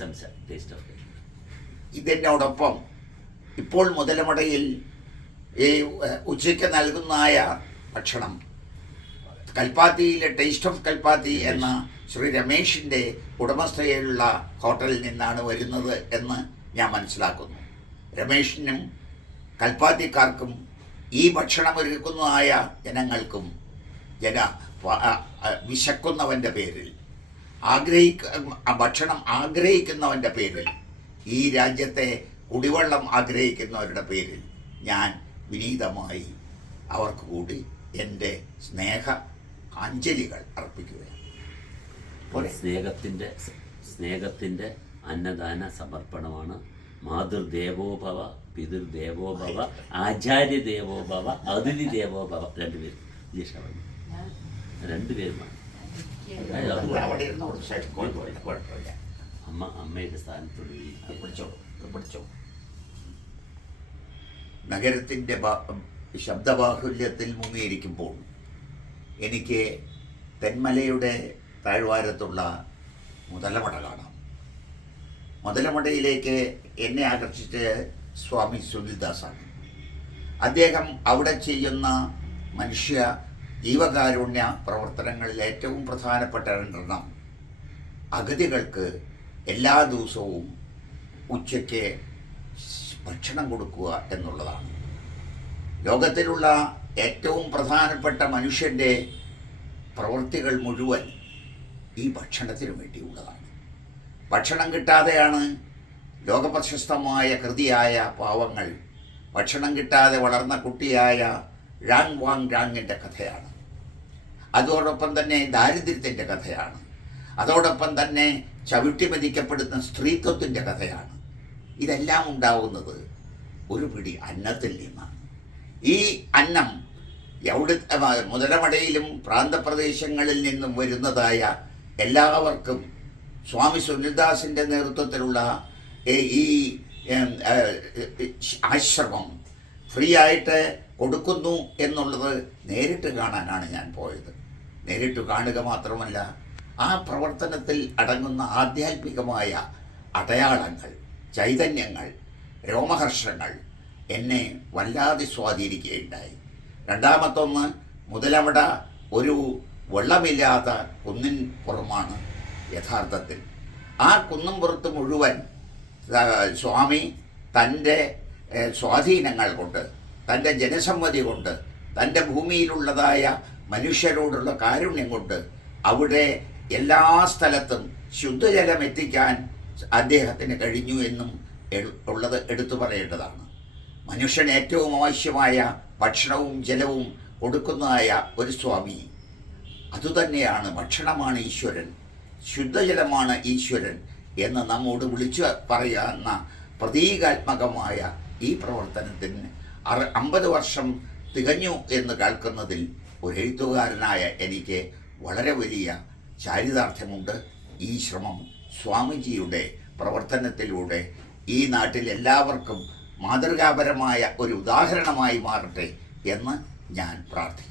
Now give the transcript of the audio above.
ആശംസ. Taste of ഇതിനോടൊപ്പം ഇപ്പോൾ മുതലമടയിൽ ഈ ഉച്ചയ്ക്ക് നൽകുന്നതായ ഭക്ഷണം കൽപ്പാത്തിയിലെ ടേസ്റ്റ് ഓഫ് കൽപ്പാത്തി എന്ന ശ്രീ രമേഷിൻ്റെ ഉടമസ്ഥതയിലുള്ള ഹോട്ടലിൽ നിന്നാണ് വരുന്നത് എന്ന് ഞാൻ മനസ്സിലാക്കുന്നു. രമേഷിനും കൽപ്പാത്തിക്കാർക്കും ഈ ഭക്ഷണം ഒരുക്കുന്നതായ ജനങ്ങൾക്കും വിശക്കുന്നവൻ്റെ പേരിൽ ഭക്ഷണം ആഗ്രഹിക്കുന്നവൻ്റെ പേരിൽ ഈ രാജ്യത്തെ കുടിവെള്ളം ആഗ്രഹിക്കുന്നവരുടെ പേരിൽ ഞാൻ വിനീതമായി അവർക്ക് കൂടി എൻ്റെ അഞ്ജലികൾ അർപ്പിക്കുകയാണ്. സ്നേഹത്തിൻ്റെ അന്നദാന സമർപ്പണമാണ്. മാതൃദേവോഭവ, പിതൃദേവോഭവ, ആചാര്യ ദേവോഭവ, അതിഥി ദേവോഭവ. രണ്ടുപേരുമാണ്. അമ്മയുടെ സ്ഥാനത്തോട് നഗരത്തിൻ്റെ ശബ്ദബാഹുല്യത്തിൽ മുങ്ങിയിരിക്കുമ്പോൾ എനിക്ക് തെന്മലയുടെ താഴ്വാരത്തുള്ള മുതലമട കാണാം. മുതലമടയിലേക്ക് എന്നെ ആകർഷിച്ച് സ്വാമി സുനിൽദാസാണ്. അദ്ദേഹം അവിടെ ചെയ്യുന്ന ജീവകാരുണ്യ പ്രവർത്തനങ്ങളിൽ ഏറ്റവും പ്രധാനപ്പെട്ട രണ്ടെണ്ണം അഗതികൾക്ക് എല്ലാ ദിവസവും ഉച്ചയ്ക്ക് ഭക്ഷണം കൊടുക്കുക എന്നുള്ളതാണ്. ലോകത്തിലുള്ള ഏറ്റവും പ്രധാനപ്പെട്ട മനുഷ്യൻ്റെ പ്രവൃത്തികൾ മുഴുവൻ ഈ ഭക്ഷണത്തിന് വേണ്ടിയുള്ളതാണ്. ഭക്ഷണം കിട്ടാതെയാണ് ലോകപ്രശസ്തമായ കൃതിയായ പാവങ്ങൾ, ഭക്ഷണം കിട്ടാതെ വളർന്ന കുട്ടിയായ ഴാങ് വാങ് ഴാങ്ങിൻ്റെ കഥയാണ്. അതോടൊപ്പം തന്നെ ദാരിദ്ര്യത്തിൻ്റെ കഥയാണ്. അതോടൊപ്പം തന്നെ ചവിട്ടിമതിക്കപ്പെടുന്ന സ്ത്രീത്വത്തിൻ്റെ കഥയാണ്. ഇതെല്ലാം ഉണ്ടാവുന്നത് ഒരു പിടി അന്നത്തിൽ നിന്നാണ്. ഈ അന്നം മുതലമടയിലും പ്രാന്തപ്രദേശങ്ങളിൽ നിന്നും വരുന്നതായ എല്ലാവർക്കും സ്വാമി സുനിൽദാസിൻ്റെ നേതൃത്വത്തിലുള്ള ഈ ആശ്രമം ഫ്രീ ആയിട്ട് കൊടുക്കുന്നു എന്നുള്ളത് നേരിട്ട് കാണാനാണ് ഞാൻ പോയത്. നേരിട്ട് കാണുക മാത്രമല്ല, ആ പ്രവർത്തനത്തിൽ അടങ്ങുന്ന ആധ്യാത്മികമായ അടയാളങ്ങൾ, ചൈതന്യങ്ങൾ, രോമഹർഷങ്ങൾ എന്നെ വല്ലാതെ സ്വാധീനിക്കുകയുണ്ടായി. രണ്ടാമത്തൊന്ന്, മുതലമട ഒരു വെള്ളമില്ലാത്ത കുന്നിൻ പുറമാണ് യഥാർത്ഥത്തിൽ. ആ കുന്നും പുറത്ത് മുഴുവൻ സ്വാമി തൻ്റെ സ്വാധീനങ്ങൾ കൊണ്ട്, തൻ്റെ ജനസമ്മതി കൊണ്ട്, തൻ്റെ ഭൂമിയിലുള്ളതായ മനുഷ്യരോടുള്ള കാരുണ്യം കൊണ്ട് അവിടെ എല്ലാ സ്ഥലത്തും ശുദ്ധജലം എത്തിക്കാൻ അദ്ദേഹത്തിന് കഴിഞ്ഞു എന്നും ഉള്ളത് എടുത്തു പറയേണ്ടതാണ്. മനുഷ്യന് ഏറ്റവും ആവശ്യമായ ഭക്ഷണവും ജലവും കൊടുക്കുന്നതായ ഒരു സ്വാമി, അതുതന്നെയാണ് ഭക്ഷണമാണ് ഈശ്വരൻ, ശുദ്ധജലമാണ് ഈശ്വരൻ എന്ന് നമ്മോട് വിളിച്ചു പറയുന്ന പ്രതീകാത്മകമായ ഈ പ്രവർത്തനത്തിന് 50 വർഷം തികഞ്ഞു എന്ന് കേൾക്കുന്നതിൽ ഒരു എഴുത്തുകാരനായ എനിക്ക് വളരെ വലിയ ചാരിതാർത്ഥ്യമുണ്ട്. ഈ ശ്രമം സ്വാമിജിയുടെ പ്രവർത്തനത്തിലൂടെ ഈ നാട്ടിൽ എല്ലാവർക്കും മാതൃകാപരമായ ഒരു ഉദാഹരണമായി മാറട്ടെ എന്ന് ഞാൻ പ്രാർത്ഥിക്കുന്നു.